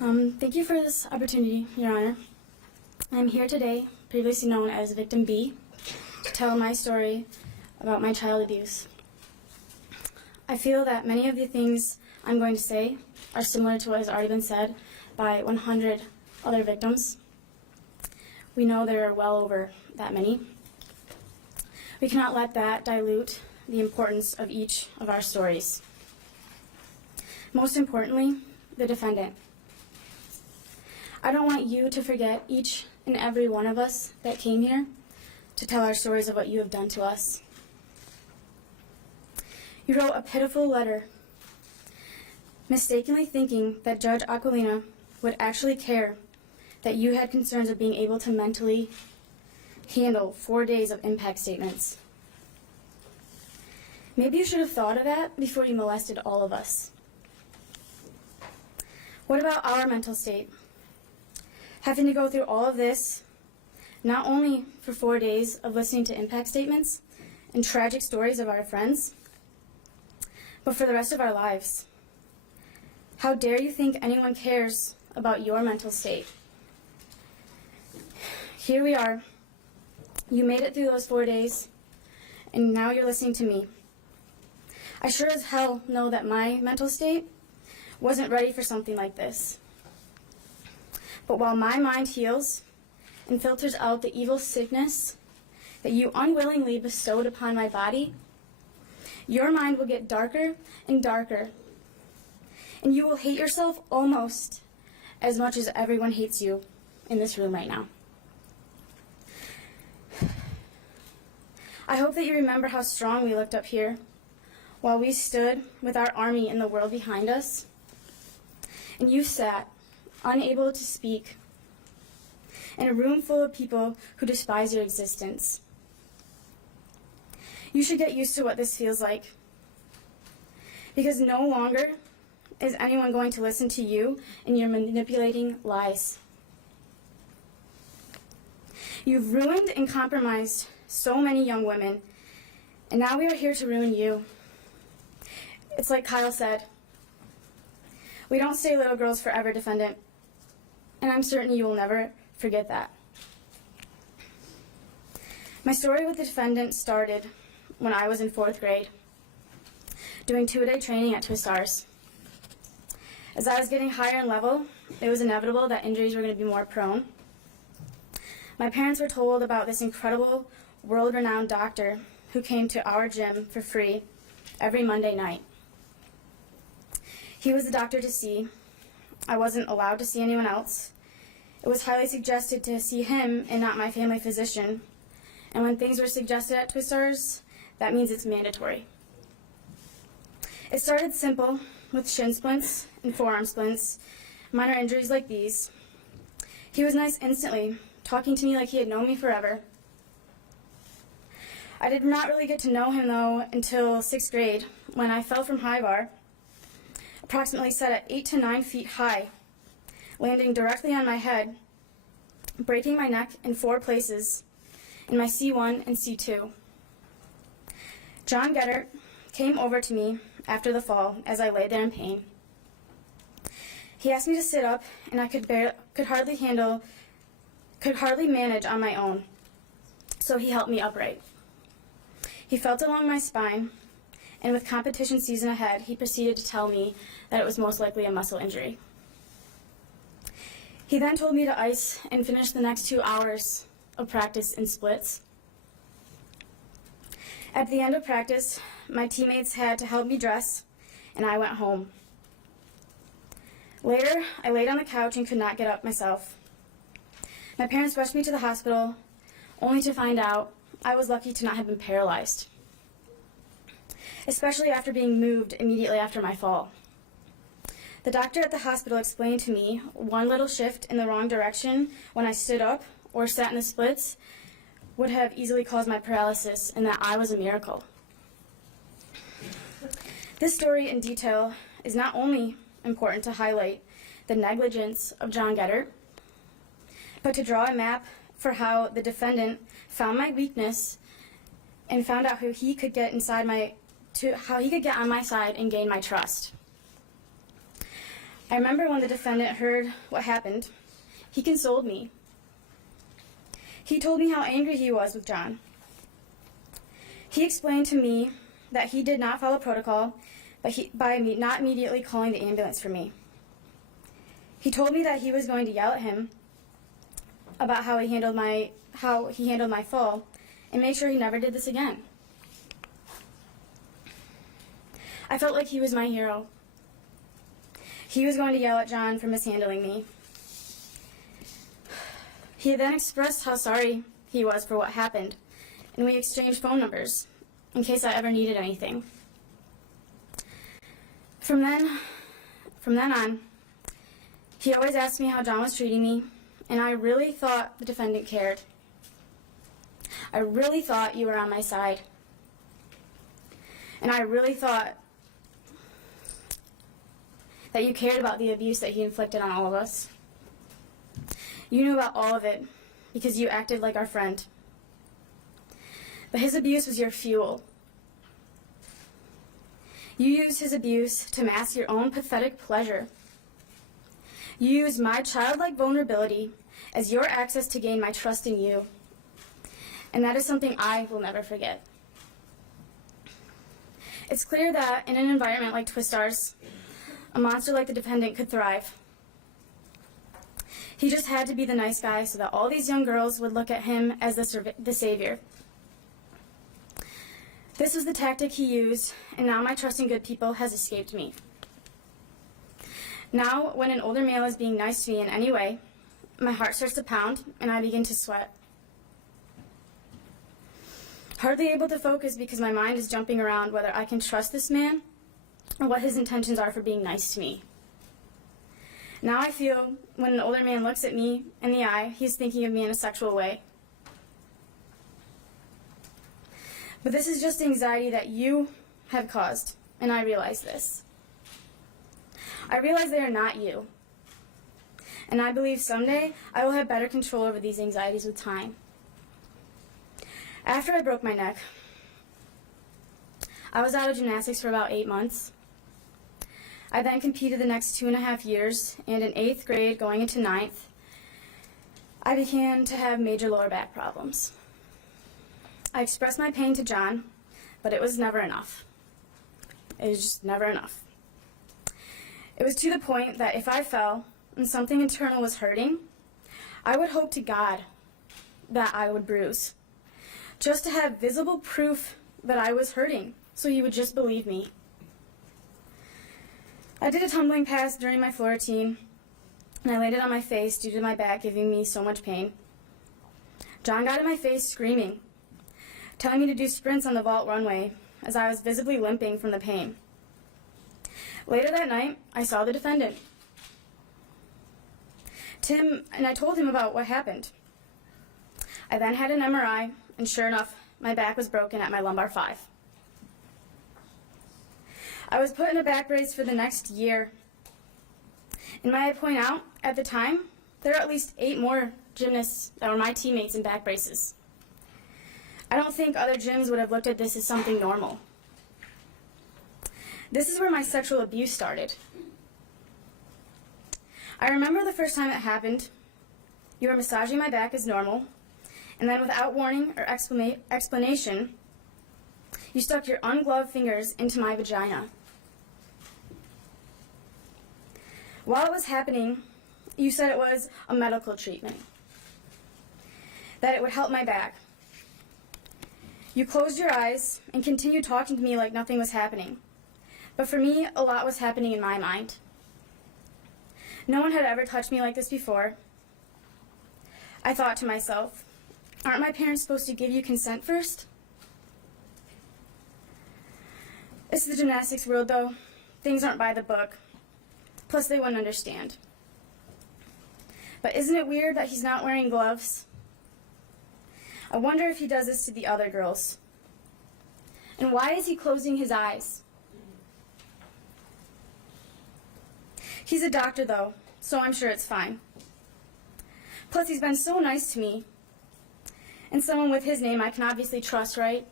Thank you for this opportunity, Your Honor. I'm here today, previously known as Victim B, to tell my story about my child abuse. I feel that many of the things I'm going to say are similar to what has already been said by 100 other victims. We know there are well over that many. We cannot let that dilute the importance of each of our stories. Most importantly, the defendant. I don't want you to forget each and every one of us that came here to tell our stories of what you have done to us. You wrote a pitiful letter, mistakenly thinking that Judge Aquilina would actually care that you had concerns of being able to mentally handle 4 days of impact statements. Maybe you should have thought of that before you molested all of us. What about our mental state? Having to go through all of this, not only for 4 days of listening to impact statements and tragic stories of our friends, but for the rest of our lives. How dare you think anyone cares about your mental state? Here we are. You made it through those 4 days, and now you're listening to me. I sure as hell know that my mental state wasn't ready for something like this. But while my mind heals and filters out the evil sickness that you unwillingly bestowed upon my body, your mind will get darker and darker, and you will hate yourself almost as much as everyone hates you in this room right now. I hope that you remember how strong we looked up here while we stood with our army in the world behind us, and you sat, unable to speak, in a room full of people who despise your existence. You should get used to what this feels like, because no longer is anyone going to listen to you and your manipulating lies. You've ruined and compromised so many young women, and now we are here to ruin you. It's like Kyle said, we don't stay little girls forever, defendant, and I'm certain you will never forget that. My story with the defendant started when I was in 4th grade, doing 2-a-day training at Nassar. As I was getting higher in level, it was inevitable that injuries were going to be more prone. My parents were told about this incredible, world-renowned doctor who came to our gym for free every Monday night. He was the doctor to see. I wasn't allowed to see anyone else. It was highly suggested to see him and not my family physician. And when things were suggested at Nassar, that means it's mandatory. It started simple with shin splints and forearm splints, minor injuries like these. He was nice instantly, talking to me like he had known me forever. I did not really get to know him, though, until 6th grade, when I fell from high bar, approximately set at 8 to 9 feet high, landing directly on my head, breaking my neck in 4 places in my C1 and C2. John Geddert came over to me after the fall as I lay there in pain. He asked me to sit up, and I could hardly manage on my own, so he helped me upright. He felt along my spine, and with competition season ahead, he proceeded to tell me that it was most likely a muscle injury. He then told me to ice and finish the next 2 hours of practice in splits. At the end of practice, my teammates had to help me dress, and I went home. Later, I laid on the couch and could not get up myself. My parents rushed me to the hospital, only to find out I was lucky to not have been paralyzed, especially after being moved immediately after my fall. The doctor at the hospital explained to me one little shift in the wrong direction when I stood up or sat in the splits would have easily caused my paralysis, and that I was a miracle. This story in detail is not only important to highlight the negligence of John Geddert, but to draw a map for how the defendant found my weakness and found out how he could get on my side and gain my trust. I remember when the defendant heard what happened, he consoled me. He told me how angry he was with John. He explained to me that he did not follow protocol by not immediately calling the ambulance for me. He told me that he was going to yell at him about how he handled my fall and make sure he never did this again. I felt like he was my hero. He was going to yell at John for mishandling me. He then expressed how sorry he was for what happened, and we exchanged phone numbers in case I ever needed anything. From then on, he always asked me how John was treating me, and I really thought the defendant cared. I really thought you were on my side. And I really thought that you cared about the abuse that he inflicted on all of us. You knew about all of it because you acted like our friend. But his abuse was your fuel. You used his abuse to mask your own pathetic pleasure. You used my childlike vulnerability as your access to gain my trust in you. And that is something I will never forget. It's clear that in an environment like Twistars, a monster like the defendant could thrive. He just had to be the nice guy so that all these young girls would look at him as the savior. This was the tactic he used, and now my trust in good people has escaped me. Now, when an older male is being nice to me in any way, my heart starts to pound and I begin to sweat. Hardly able to focus because my mind is jumping around whether I can trust this man or what his intentions are for being nice to me. Now I feel when an older man looks at me in the eye, he's thinking of me in a sexual way. But this is just anxiety that you have caused, and I realize this. I realize they are not you. And I believe someday I will have better control over these anxieties with time. After I broke my neck, I was out of gymnastics for about 8 months. I then competed the next 2.5 years, and in 8th grade, going into 9th, I began to have major lower back problems. I expressed my pain to John, but it was never enough. It was just never enough. It was to the point that if I fell and something internal was hurting, I would hope to God that I would bruise, just to have visible proof that I was hurting, so he would just believe me. I did a tumbling pass during my floor routine, and I landed on my face due to my back giving me so much pain. John got in my face screaming, telling me to do sprints on the vault runway as I was visibly limping from the pain. Later that night, I saw the defendant, Tim, and I told him about what happened. I then had an MRI, and sure enough, my back was broken at my lumbar 5. I was put in a back brace for the next year. And might I point out, at the time, there are at least 8 more gymnasts that were my teammates in back braces. I don't think other gyms would have looked at this as something normal. This is where my sexual abuse started. I remember the first time it happened. You were massaging my back as normal, and then without warning or explanation, you stuck your ungloved fingers into my vagina. While it was happening, you said it was a medical treatment, that it would help my back. You closed your eyes and continued talking to me like nothing was happening. But for me, a lot was happening in my mind. No one had ever touched me like this before. I thought to myself, aren't my parents supposed to give you consent first? It's the gymnastics world, though. Things aren't by the book. Plus, they wouldn't understand. But isn't it weird that he's not wearing gloves? I wonder if he does this to the other girls. And why is he closing his eyes? He's a doctor, though, so I'm sure it's fine. Plus, he's been so nice to me. And someone with his name I can obviously trust, right?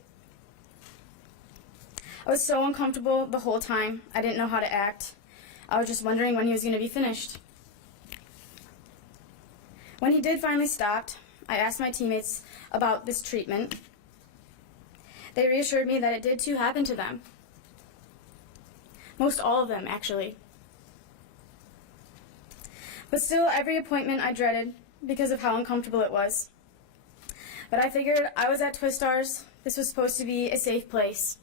I was so uncomfortable the whole time, I didn't know how to act. I was just wondering when he was going to be finished. When he did finally stop, I asked my teammates about this treatment. They reassured me that it did too happen to them. Most all of them, actually. But still, every appointment I dreaded because of how uncomfortable it was. But I figured I was at Twistars. This was supposed to be a safe place.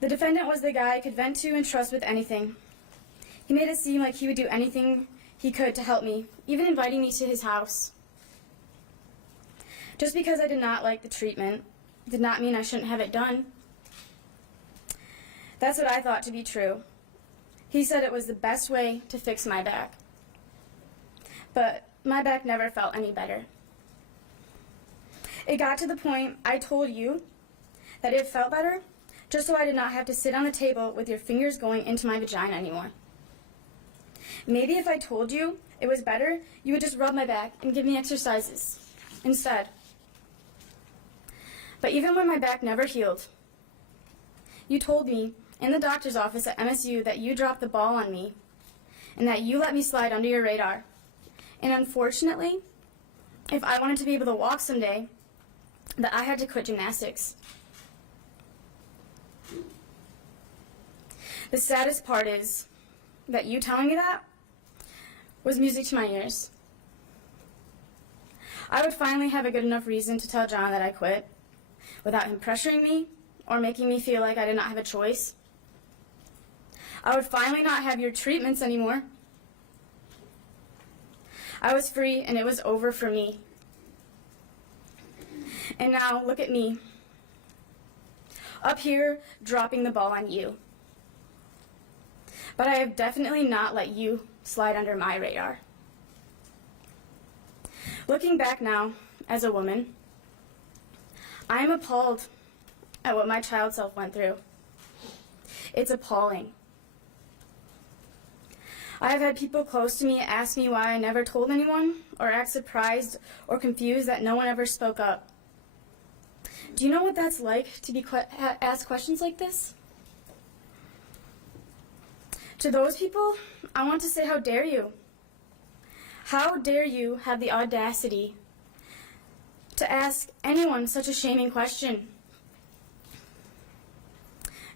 The defendant was the guy I could vent to and trust with anything. He made it seem like he would do anything he could to help me, even inviting me to his house. Just because I did not like the treatment did not mean I shouldn't have it done. That's what I thought to be true. He said it was the best way to fix my back. But my back never felt any better. It got to the point I told you that it felt better just so I did not have to sit on the table with your fingers going into my vagina anymore. Maybe if I told you it was better, you would just rub my back and give me exercises instead. But even when my back never healed, you told me in the doctor's office at MSU that you dropped the ball on me and that you let me slide under your radar. And unfortunately, if I wanted to be able to walk someday, that I had to quit gymnastics. The saddest part is that you telling me that was music to my ears. I would finally have a good enough reason to tell John that I quit without him pressuring me or making me feel like I did not have a choice. I would finally not have your treatments anymore. I was free and it was over for me. And now look at me, up here dropping the ball on you. But I have definitely not let you slide under my radar. Looking back now, as a woman, I am appalled at what my child self went through. It's appalling. I have had people close to me ask me why I never told anyone, or act surprised or confused that no one ever spoke up. Do you know what that's like to be asked questions like this? To those people, I want to say, how dare you? How dare you have the audacity to ask anyone such a shaming question?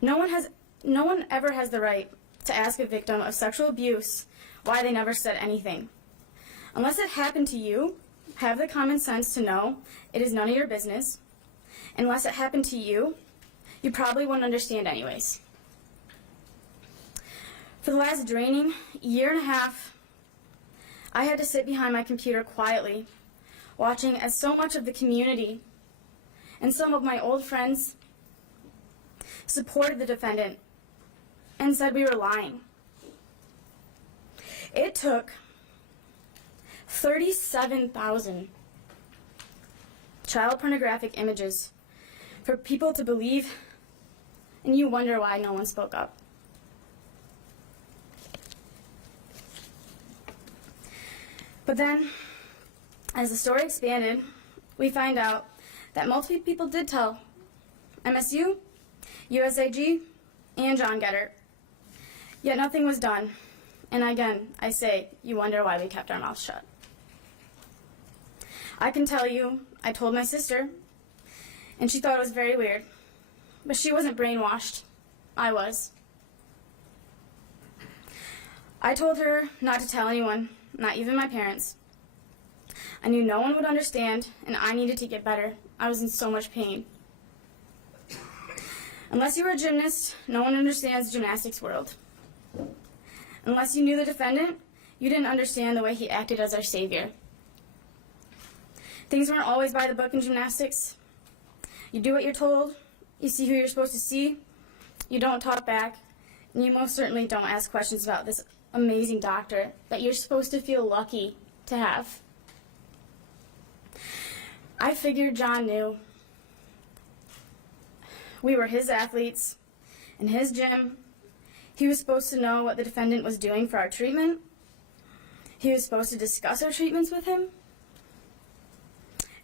No one ever has the right to ask a victim of sexual abuse why they never said anything. Unless it happened to you, have the common sense to know it is none of your business. Unless it happened to you, you probably wouldn't understand anyways. For the last draining year and a half, I had to sit behind my computer quietly, watching as so much of the community and some of my old friends supported the defendant and said we were lying. It took 37,000 child pornographic images for people to believe, and you wonder why no one spoke up. But then, as the story expanded, we find out that multiple people did tell MSU, USAG, and John Geddert. Yet nothing was done. And again, I say, you wonder why we kept our mouths shut. I can tell you, I told my sister, and she thought it was very weird. But she wasn't brainwashed. I was. I told her not to tell anyone, not even my parents. I knew no one would understand, and I needed to get better. I was in so much pain. Unless you were a gymnast, no one understands the gymnastics world. Unless you knew the defendant, you didn't understand the way he acted as our savior. Things weren't always by the book in gymnastics. You do what you're told, you see who you're supposed to see, you don't talk back, and you most certainly don't ask questions about this amazing doctor that you're supposed to feel lucky to have. I figured John knew. We were his athletes in his gym. He was supposed to know what the defendant was doing for our treatment. He was supposed to discuss our treatments with him.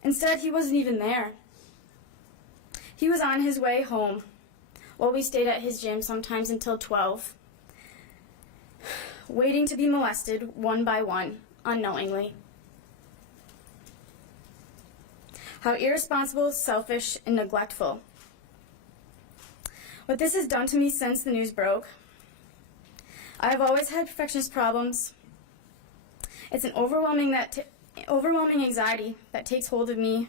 Instead, he wasn't even there. He was on his way home while we stayed at his gym sometimes until 12, waiting to be molested one by one, unknowingly. How irresponsible, selfish, and neglectful. What this has done to me since the news broke. I have always had perfectionist problems. It's an overwhelming anxiety that takes hold of me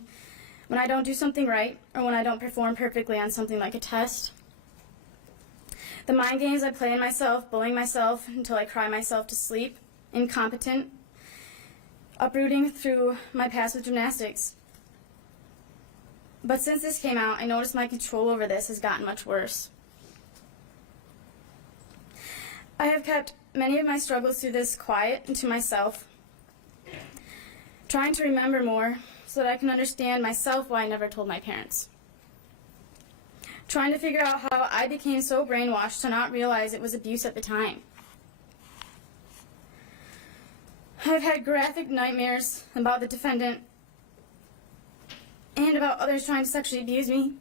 when I don't do something right or when I don't perform perfectly on something like a test. The mind games I play in myself, bullying myself until I cry myself to sleep, incompetent, uprooting through my past with gymnastics. But since this came out, I noticed my control over this has gotten much worse. I have kept many of my struggles through this quiet and to myself, trying to remember more so that I can understand myself why I never told my parents. Trying to figure out how I became so brainwashed to not realize it was abuse at the time. I've had graphic nightmares about the defendant and about others trying to sexually abuse me.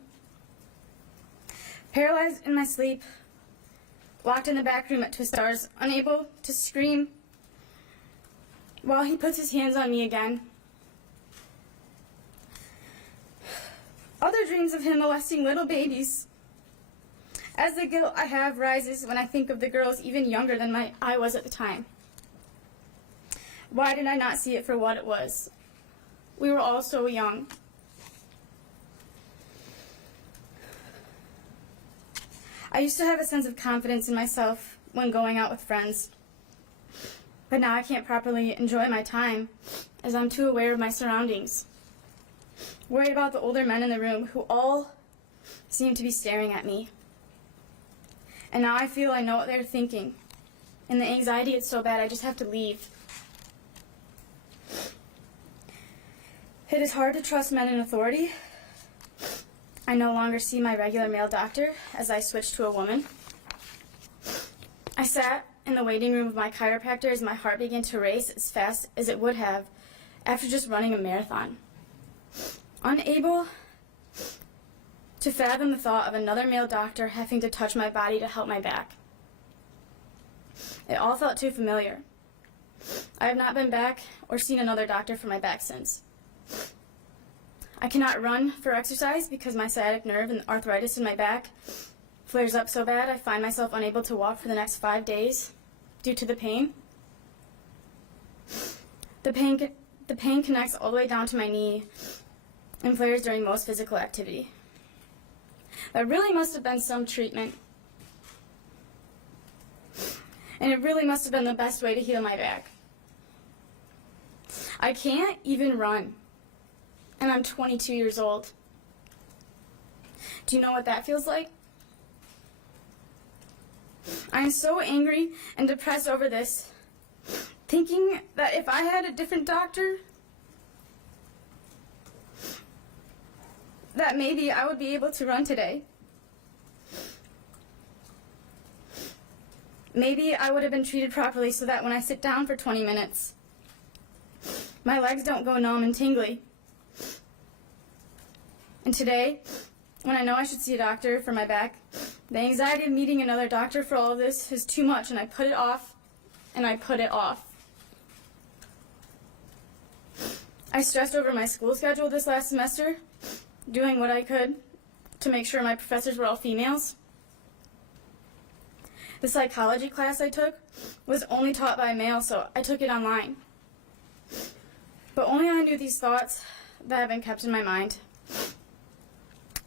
Paralyzed in my sleep, locked in the back room at Twistars, unable to scream while he puts his hands on me again. Other dreams of him molesting little babies. As the guilt I have rises when I think of the girls even younger than I was at the time. Why did I not see it for what it was? We were all so young. I used to have a sense of confidence in myself when going out with friends. But now I can't properly enjoy my time as I'm too aware of my surroundings. Worried about the older men in the room who all seem to be staring at me. And now I feel I know what they're thinking. And the anxiety is so bad I just have to leave. It is hard to trust men in authority. I no longer see my regular male doctor as I switch to a woman. I sat in the waiting room of my chiropractor as my heart began to race as fast as it would have after just running a marathon. Unable to fathom the thought of another male doctor having to touch my body to help my back. It all felt too familiar. I have not been back or seen another doctor for my back since. I cannot run for exercise because my sciatic nerve and arthritis in my back flares up so bad I find myself unable to walk for the next 5 days due to the pain. The pain connects all the way down to my knee and flares during most physical activity. There really must have been some treatment. And it really must have been the best way to heal my back. I can't even run. And I'm 22 years old. Do you know what that feels like? I am so angry and depressed over this, thinking that if I had a different doctor, that maybe I would be able to run today. Maybe I would have been treated properly so that when I sit down for 20 minutes, my legs don't go numb and tingly. And today, when I know I should see a doctor for my back, the anxiety of meeting another doctor for all of this is too much, and I put it off, and I put it off. I stressed over my school schedule this last semester, doing what I could to make sure my professors were all females. The psychology class I took was only taught by a male, so I took it online. But only I knew these thoughts that have been kept in my mind.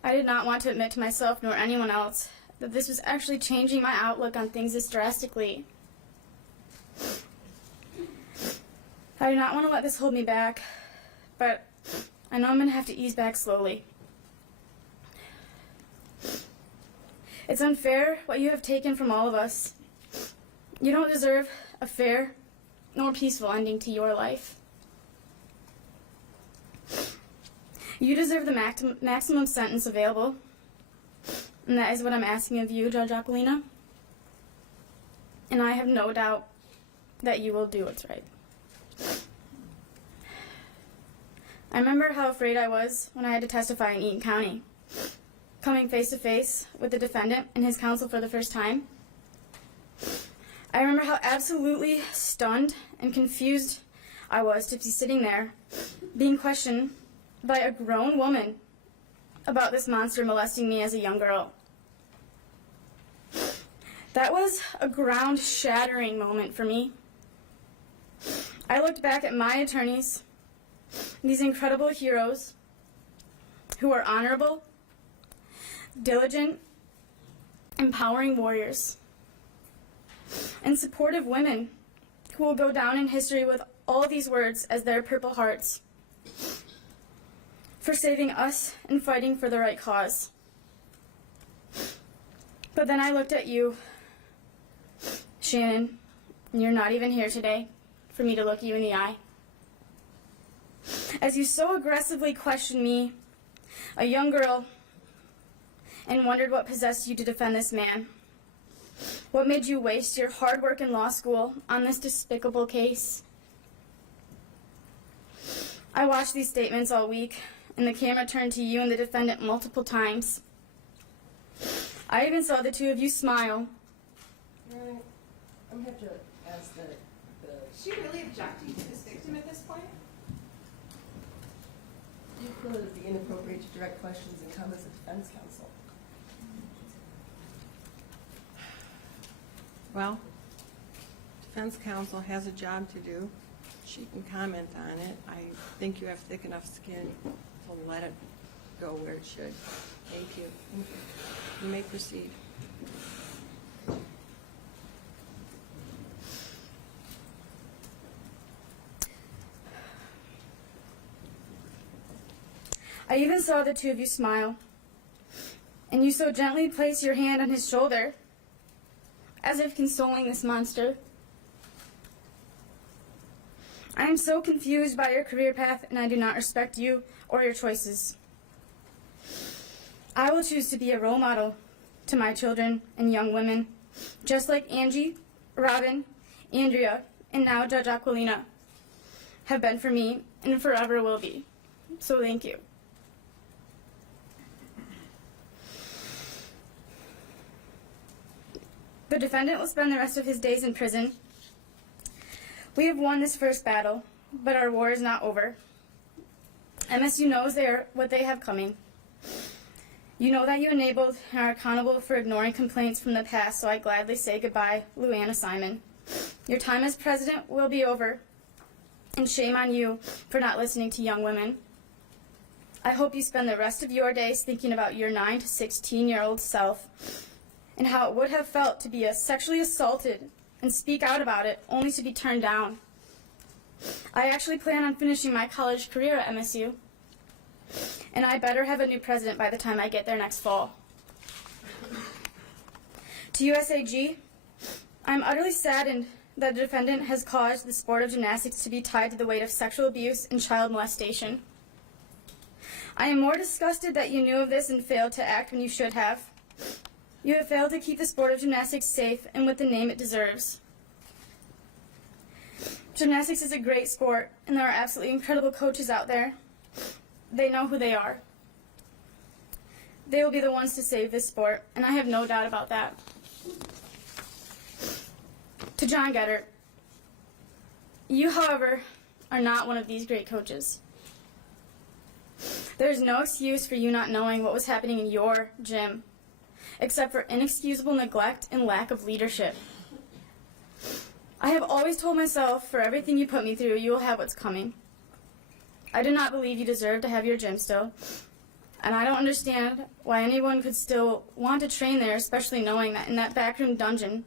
I did not want to admit to myself nor anyone else that this was actually changing my outlook on things this drastically. I do not want to let this hold me back, but I know I'm going to have to ease back slowly. It's unfair what you have taken from all of us. You don't deserve a fair nor peaceful ending to your life. You deserve the maximum sentence available, and that is what I'm asking of you, Judge Aquilina. And I have no doubt that you will do what's right. I remember how afraid I was when I had to testify in Eaton County, coming face to face with the defendant and his counsel for the first time. I remember how absolutely stunned and confused I was to be sitting there, being questioned by a grown woman about this monster molesting me as a young girl. That was a ground-shattering moment for me. I looked back at my attorneys, these incredible heroes who are honorable, diligent, empowering warriors, and supportive women who will go down in history with all these words as their Purple Hearts for saving us and fighting for the right cause. But then I looked at you, Shannon, and you're not even here today for me to look you in the eye. As you so aggressively questioned me, a young girl, and wondered what possessed you to defend this man. What made you waste your hard work in law school on this despicable case? I watched these statements all week, and the camera turned to you and the defendant multiple times. I even saw the two of you smile. I'm going to have to ask the... Is she really objecting to this victim at this point? Do you feel it would be inappropriate to direct questions and comments at defense counsel? Well, defense counsel has a job to do. She can comment on it. I think you have thick enough skin to let it go where it should. Thank you. You may proceed. I even saw the two of you smile, and you so gently place your hand on his shoulder, as if consoling this monster. I am so confused by your career path, and I do not respect you or your choices. I will choose to be a role model to my children and young women, just like Angie, Robin, Andrea, and now Judge Aquilina have been for me and forever will be. So thank you. The defendant will spend the rest of his days in prison. We have won this first battle, but our war is not over. MSU knows what they have coming. You know that you enabled and are accountable for ignoring complaints from the past, so I gladly say goodbye, Luanna Simon. Your time as president will be over, and shame on you for not listening to young women. I hope you spend the rest of your days thinking about your 9 to 16-year-old self and how it would have felt to be sexually assaulted and speak out about it only to be turned down. I actually plan on finishing my college career at MSU, and I better have a new president by the time I get there next fall. To USAG, I'm utterly saddened that the defendant has caused the sport of gymnastics to be tied to the weight of sexual abuse and child molestation. I am more disgusted that you knew of this and failed to act when you should have. You have failed to keep the sport of gymnastics safe and with the name it deserves. Gymnastics is a great sport, and there are absolutely incredible coaches out there. They know who they are. They will be the ones to save this sport, and I have no doubt about that. To John Geddert, you, however, are not one of these great coaches. There is no excuse for you not knowing what was happening in your gym, except for inexcusable neglect and lack of leadership. I have always told myself, for everything you put me through, you will have what's coming. I do not believe you deserve to have your gym still, and I don't understand why anyone could still want to train there, especially knowing that in that backroom dungeon,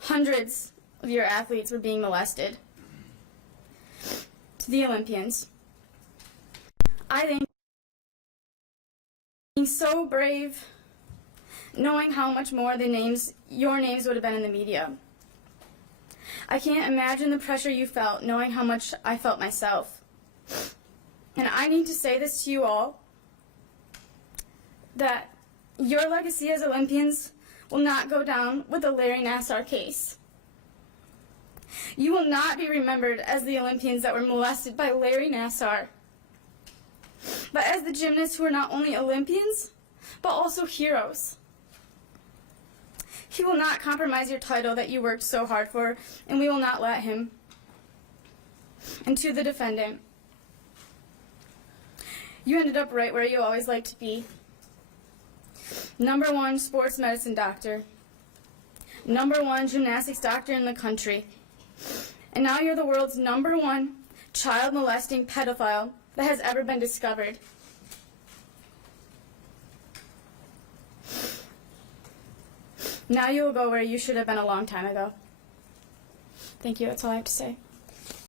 hundreds of your athletes were being molested. To the Olympians, I think being so brave, knowing how much more your names would have been in the media. I can't imagine the pressure you felt, knowing how much I felt myself. And I need to say this to you all, that your legacy as Olympians will not go down with the Larry Nassar case. You will not be remembered as the Olympians that were molested by Larry Nassar, but as the gymnasts who are not only Olympians, but also heroes. He will not compromise your title that you worked so hard for, and we will not let him. And to the defendant, you ended up right where you always liked to be. #1 sports medicine doctor. #1 gymnastics doctor in the country. And now you're the world's #1 child molesting pedophile that has ever been discovered. Now you will go where you should have been a long time ago. Thank you. That's all I have to say.